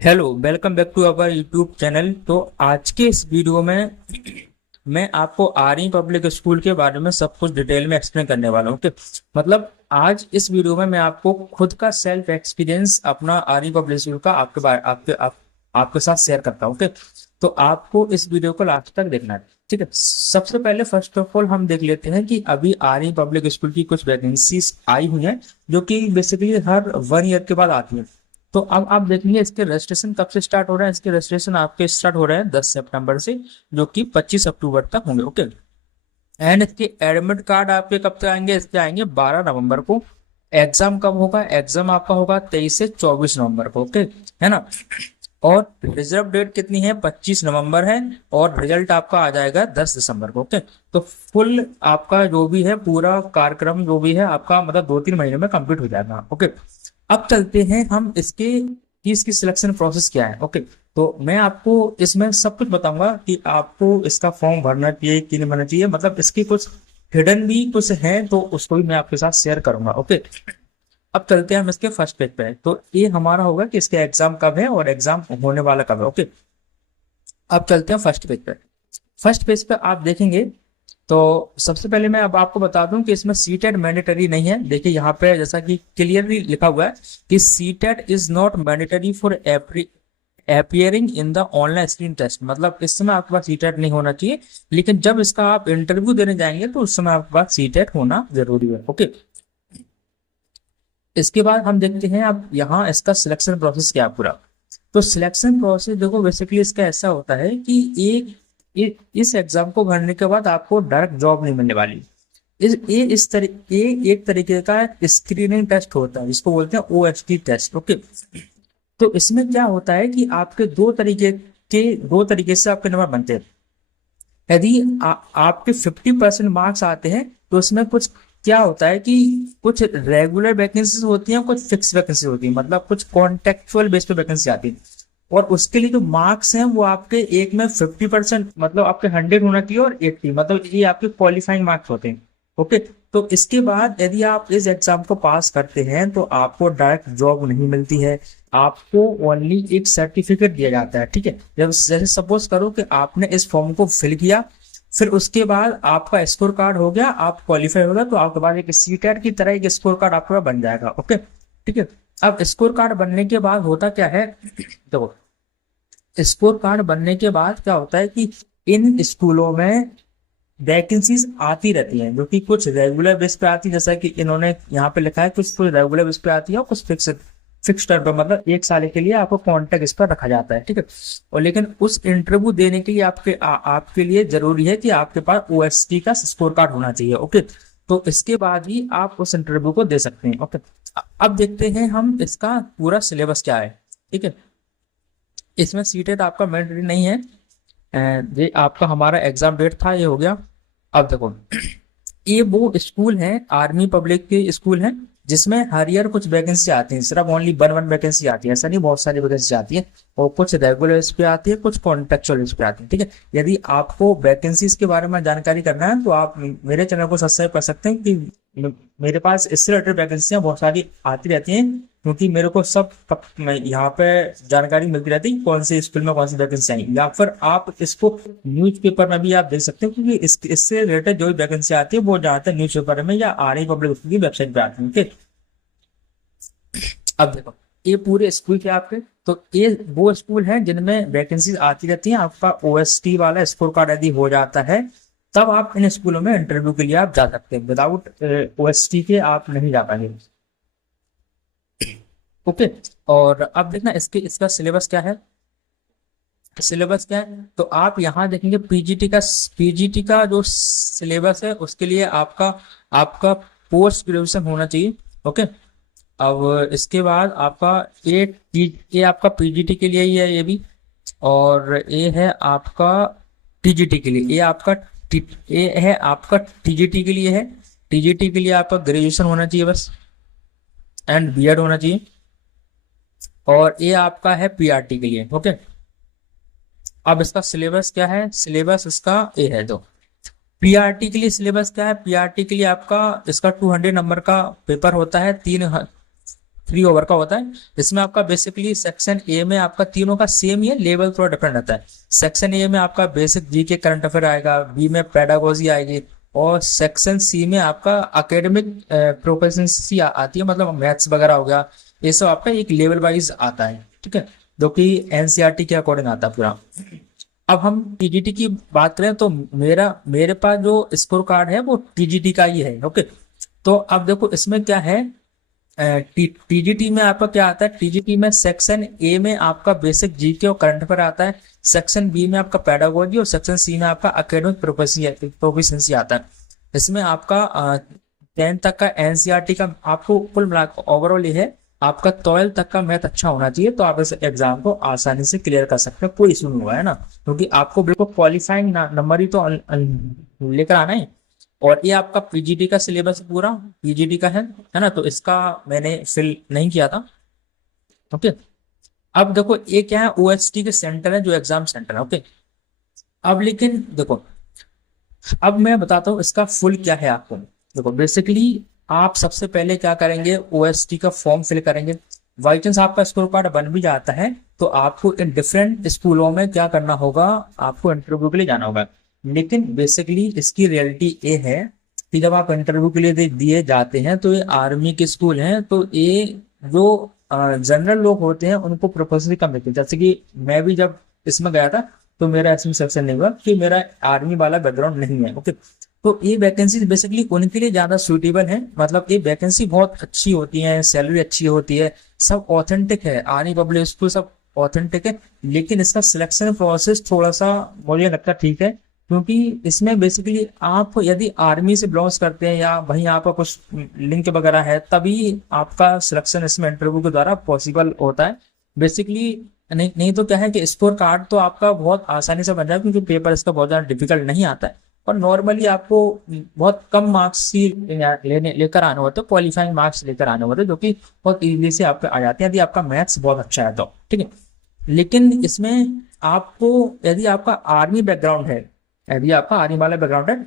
Hello, welcome back to our YouTube channel. तो आज के इस वीडियो में मैं आपको आर्मी पब्लिक स्कूल के बारे में सब कुछ डिटेल में एक्सप्लेन करने वाला हूँ। ओके, मतलब आज इस वीडियो में मैं आपको खुद का सेल्फ एक्सपीरियंस अपना आर्मी पब्लिक स्कूल का आपके साथ शेयर करता हूँ। ओके, तो आपको इस वीडियो को लास्ट तक देखना है। ठीक है, सबसे पहले फर्स्ट ऑफ ऑल हम देख लेते हैं कि अभी आर्मी पब्लिक स्कूल की कुछ वैकेंसीज आई हुई हैं जो कि बेसिकली हर 1 ईयर के बाद आती हैं। तो अब आप देखेंगे इसके रजिस्ट्रेशन कब से स्टार्ट हो रहा है। इसके रजिस्ट्रेशन आपके स्टार्ट हो रहे हैं 10 सितंबर से, जो कि 25 अक्टूबर तक होंगे। ओके, एंड इसके एडमिट कार्ड आपके कब तक आएंगे? इसके आएंगे 12 नवंबर को। एग्जाम कब होगा? एग्जाम आपका होगा 23 से 24 नवंबर को। ओके, है ना। और रिजर्व डेट कितनी है? 25 नवंबर है। और रिजल्ट आपका आ जाएगा 10 दिसंबर को। ओके, तो फुल आपका जो भी है पूरा कार्यक्रम जो भी है आपका मतलब 2-3 महीने में कंप्लीट हो जाएगा। ओके, अब चलते हैं हम इसके कि इसकी सिलेक्शन प्रोसेस क्या है। ओके, तो मैं आपको इसमें सब कुछ बताऊंगा कि आपको इसका फॉर्म भरना चाहिए कि नहीं भरना चाहिए, मतलब इसकी कुछ हिडन भी कुछ है तो उसको भी मैं आपके साथ शेयर करूंगा। ओके, अब चलते हैं हम इसके फर्स्ट पेज पे। तो ये हमारा होगा कि इसके एग्जाम कब है और एग्जाम होने वाला कब है। ओके, अब चलते हैं फर्स्ट पेज पे। फर्स्ट पेज पे आप देखेंगे तो सबसे पहले मैं अब आपको बता दूं कि इसमें सीटेट मैंडेटरी नहीं है। देखिए यहाँ पे जैसा कि क्लियरली लिखा हुआ है कि CTET is not mandatory for appearing in the online screen test. मतलब इस समय आपके पास सीटेट नहीं होना चाहिए, लेकिन जब इसका आप इंटरव्यू देने जाएंगे तो उस समय आपके पास सीटेट होना जरूरी है। ओके, इसके बाद हम देखते हैं अब यहाँ इसका सिलेक्शन प्रोसेस क्या है पूरा। तो सिलेक्शन प्रोसेस देखो बेसिकली इसका ऐसा होता है कि इस एग्जाम को भरने के बाद आपको डायरेक्ट जॉब नहीं मिलने वाली। ये एक तरीके का स्क्रीनिंग टेस्ट होता है जिसको बोलते हैं ओएसटी टेस्ट। ओके, तो इसमें क्या होता है कि आपके दो तरीके से आपके नंबर बनते हैं। यदि आपके 50% मार्क्स आते हैं तो उसमें कुछ क्या होता है कि कुछ रेगुलर वैकेंसीज होती हैं, कुछ फिक्स वैकेंसी होती है, मतलब कुछ कॉन्टेक्चुअल बेस पे वैकेंसी आती है। और उसके लिए जो मार्क्स हैं वो आपके एक में 50%, मतलब आपके 100 होना चाहिए और 80, मतलब ये आपके क्वालिफाइंग मार्क्स होते हैं। ओके, तो इसके बाद यदि आप इस एग्जाम को पास करते हैं तो आपको डायरेक्ट जॉब नहीं मिलती है, आपको ओनली एक सर्टिफिकेट दिया जाता है। ठीक है, जब जैसे सपोज करो कि आपने इस फॉर्म को फिल किया, फिर उसके बाद आपका स्कोर कार्ड हो गया, आप क्वालिफाई हो गया, तो आपके पास एक सीटेट की तरह एक स्कोर कार्ड आपका बन जाएगा। ओके, ठीक है। अब स्कोर कार्ड बनने के बाद होता क्या है, देखो स्कोर कार्ड बनने के बाद क्या होता है कि इन स्कूलों में वैकेंसीज आती रहती हैं, जो कि कुछ रेगुलर बेस पे आती है, जैसा कि इन्होंने यहाँ पे लिखा है, कुछ रेगुलर बेस पे आती है और कुछ फिक्स टर्म पर, मतलब 1 साल के लिए आपको कॉन्ट्रैक्ट इस पर रखा जाता है। ठीक है, और लेकिन उस इंटरव्यू देने के लिए आपके लिए जरूरी है कि आपके पास ओएसटी का स्कोर कार्ड होना चाहिए। ओके, तो इसके बाद ही आप उस इंटरव्यू को दे सकते हैं। ओके, अब देखते हैं हम इसका पूरा सिलेबस क्या है। ठीक है, इसमें सीटेट आपका मैंडेटरी नहीं है। ये आपका हमारा एग्जाम डेट था, ये हो गया। अब देखो ये वो स्कूल है, आर्मी पब्लिक के स्कूल हैं जिसमें हर ईयर कुछ वैकेंसी आती है, सिर्फ ओनली वन वन वैकेंसी आती है, ऐसा नहीं, बहुत सारी वैकेंसी आती है। और कुछ रेगुलर बेस पे आती है, कुछ कॉन्ट्रेक्चुअल बेस पे आती है। ठीक है, यदि आपको वैकेंसीज के बारे में जानकारी करना है तो आप मेरे चैनल को सब्सक्राइब कर सकते हैं कि मेरे पास इससे रिलेटेड वैकेंसियां बहुत सारी आती रहती हैं, क्योंकि मेरे को सब यहाँ पे जानकारी मिलती रहती है कौन से स्कूल में कौन सी वैकेंसी आई, या फिर आप इसको न्यूज़पेपर में भी आप देख सकते हो, क्योंकि इससे रिलेटेड जो भी वैकेंसी आती है वो ज्यादातर न्यूज़पेपर में या आरआई पब्लिक स्कूल की वेबसाइट पे आती है। ठीक, अब देखो ये पूरे स्कूल के आपके, तो ये वो स्कूल हैं जिनमें वैकेंसी आती रहती हैं। आपका ओएसटी वाला स्कोर कार्ड यदि हो जाता है तब आप इन स्कूलों में इंटरव्यू के लिए आप जा सकते हैं, विदाउट ओएसटी के आप नहीं जा पाएंगे। ओके, और अब देखना इसका सिलेबस क्या है। सिलेबस क्या है तो आप यहाँ देखेंगे पीजीटी का जो सिलेबस है उसके लिए आपका आपका पोस्ट ग्रेजुएशन होना चाहिए। ओके, अब इसके बाद आपका ये आपका पीजीटी के लिए ही है ये भी, और ये है आपका टीजीटी के लिए, ये है आपका टीजीटी के लिए है। टीजीटी के लिए आपका ग्रेजुएशन होना चाहिए बस, एंड बीएड होना चाहिए। और ये आपका है पीआरटी के लिए। ओके, अब इसका सिलेबस क्या है? सिलेबस इसका ये है। तो पीआरटी के लिए सिलेबस क्या है? पीआरटी के लिए आपका इसका 200 नंबर का पेपर होता है, 3 ओवर का होता है। इसमें आपका बेसिकली सेक्शन ए में आपका तीनों का सेम ही है, लेवल थोड़ा डिफरेंट रहता है। सेक्शन ए में आपका बेसिक जीके करंट अफेयर आएगा, बी में पेडागोजी आएगी, और सेक्शन सी में आपका एकेडमिक प्रोफिशिएंसी आती है, मतलब मैथ्स वगैरह हो गया, ये सब आपका एक लेवल वाइज आता है, ठीक है, जो कि एनसीईआरटी के अकॉर्डिंग आता है पूरा। अब हम टीजीटी की बात करें तो मेरे पास जो स्कोर कार्ड है वो टीजीटी का ही है, ओके। तो अब देखो इसमें क्या है, टीजीटी में आपका क्या आता है, टीजीटी में सेक्शन ए में आपका बेसिक जीके और करंट अफेयर आता है, सेक्शन बी में आपका पेडागोजी, और सेक्शन सी में आपका एकेडमिक प्रोफिशिएंसी आता है। इसमें आपका 10 तक का एनसीईआरटी का आपको कुल मिलाकर ओवरऑल ये है, आपका 12 तक का मैथ अच्छा होना चाहिए, तो आप इस एग्जाम को आसानी से क्लियर कर सकते हैं, कोई इशू नहीं हुआ है ना, क्योंकि आपको बिल्कुल क्वालिफाइंग नंबर ही तो लेकर आना है। और ये आपका पीजीटी का सिलेबस पूरा पीजीटी का है ना, तो इसका मैंने फिल नहीं किया था, ओके। अब देखो ये क्या है, ओएसटी के सेंटर है, जो एग्जाम सेंटर है, ओके। अब लेकिन देखो, अब मैं बताता हूँ इसका फुल क्या है आपको। देखो बेसिकली आप सबसे पहले क्या करेंगे, ओएसटी का फॉर्म फिल करेंगे। बाई चांस आपका स्कोर कार्ड बन भी जाता है तो आपको इन डिफरेंट स्कूलों में क्या करना होगा, आपको इंटरव्यू के लिए जाना होगा। लेकिन बेसिकली इसकी रियलिटी ये है कि जब आप इंटरव्यू के लिए दिए जाते हैं तो ये आर्मी के स्कूल हैं, तो ये जो जनरल लोग होते हैं उनको प्रोफेसर कम देते हैं। जैसे कि मैं भी जब इसमें गया था तो मेरा इसमें सिलेक्शन नहीं हुआ कि मेरा आर्मी वाला बैकग्राउंड नहीं है, ओके। तो ये वैकेंसी बेसिकली उनके लिए ज्यादा सुटेबल है, मतलब ये वैकेंसी बहुत अच्छी होती है, सैलरी अच्छी होती है, सब ऑथेंटिक है, आर्मी पब्लिक स्कूल सब ऑथेंटिक है। लेकिन इसका सिलेक्शन प्रोसेस थोड़ा सा मुझे लगता है ठीक है, क्योंकि इसमें बेसिकली आप यदि आर्मी से बिलोंग्स करते हैं या वहीं आपका कुछ लिंक वगैरह है, तभी आपका सिलेक्शन इसमें इंटरव्यू के द्वारा पॉसिबल होता है बेसिकली। नहीं तो क्या है कि स्कोर कार्ड तो आपका बहुत आसानी से बन जाए, क्योंकि पेपर इसका बहुत ज्यादा डिफिकल्ट नहीं आता है, और नॉर्मली आपको बहुत कम मार्क्स ही लेकर आने होते हैं, क्वालिफाइंग मार्क्स लेकर आने होते हैं, जो कि बहुत इजीली से आपके आ जाते हैं यदि आपका मैथ्स बहुत अच्छा है तो, ठीक है। लेकिन इसमें आपको यदि आपका आर्मी बैकग्राउंड है, यदि आपका आर्मी वाला बैकग्राउंड है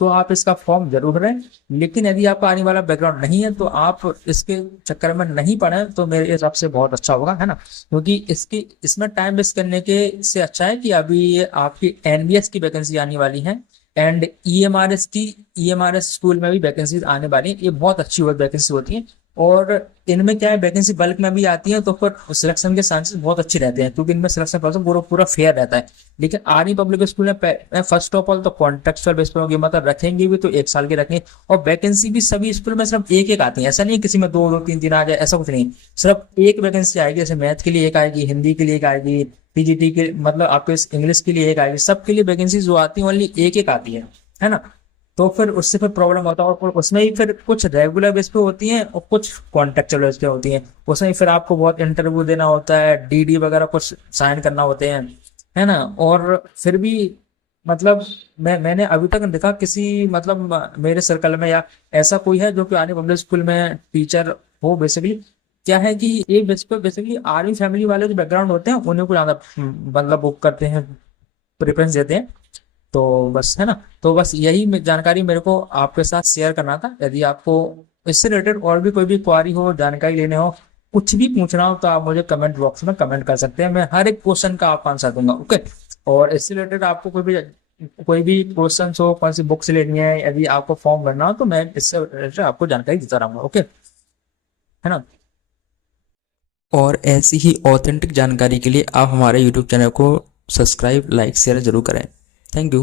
तो आप इसका फॉर्म जरूर भरें। लेकिन यदि आपका आने वाला बैकग्राउंड नहीं है तो आप इसके चक्कर में नहीं पड़े तो मेरे हिसाब से बहुत अच्छा होगा, है ना, क्योंकि इसमें टाइम वेस्ट करने के से अच्छा है कि अभी ये आपकी एनबीएस की वैकेंसी आने वाली है, एंड ईएमआरएस स्कूल में भी वैकेंसी आने वाली है। ये बहुत अच्छी वैकेंसी होती है, और इनमें क्या है, वैकेंसी बल्क में भी आती है, तो फिर सिलेक्शन के चांसेस बहुत अच्छे रहते हैं, क्योंकि इनमें सिलेक्शन प्रोसेस पूरा पूरा फेयर रहता है। लेकिन आर्मी पब्लिक स्कूल में फर्स्ट ऑफ ऑल तो कॉन्ट्रेक्चुअल बेस पर होगी, मतलब रखेंगे भी तो 1 साल के रखेंगे, और वैकेंसी भी सभी स्कूल में सिर्फ एक एक आती है, ऐसा नहीं है किसी में दो दो तीन तीन आ जाए, ऐसा कुछ नहीं, सिर्फ एक वैकेंसी आएगी। जैसे मैथ के लिए एक आएगी, हिंदी के लिए एक आएगी, पीजीटी के मतलब आपके इंग्लिश के लिए एक आएगी, सबके लिए वैकेंसी जो आती है ओनली एक एक आती है ना। तो फिर उससे फिर प्रॉब्लम होता है, और उसमें ही फिर कुछ रेगुलर बेस पे होती हैं और कुछ कॉन्ट्रेक्चुअल बेस पे होती हैं, उसमें फिर आपको बहुत इंटरव्यू देना होता है, डीडी वगैरह कुछ साइन करना होते हैं, है ना। और फिर भी मतलब मैंने अभी तक देखा किसी मतलब मेरे सर्कल में या ऐसा कोई है जो कि आर्मी पब्लिक स्कूल में टीचर हो। बेसिकली क्या है कि एक बेस पे बेसिकली आर्मी फैमिली वाले जो बैकग्राउंड होते हैं उन्हें को ज्यादा मतलब बुक करते हैं, प्रेफरेंस देते हैं। तो बस है ना, तो बस यही जानकारी मेरे को आपके साथ शेयर करना था। यदि आपको इससे रिलेटेड और भी कोई भी क्वारी हो, जानकारी लेने हो, कुछ भी पूछना हो तो आप मुझे कमेंट बॉक्स में कमेंट कर सकते हैं, मैं हर एक क्वेश्चन का आपका आंसर दूंगा, ओके। और इससे रिलेटेड आपको कोई भी क्वेश्चन हो, कौन सी बुक्स लेनी है, यदि आपको फॉर्म भरना हो तो मैं इससे रिलेटेड आपको जानकारी देता रहूंगा, ओके, है ना। और ऐसी ही ऑथेंटिक जानकारी के लिए आप हमारे यूट्यूब चैनल को सब्सक्राइब, लाइक, शेयर जरूर करें। Thank you.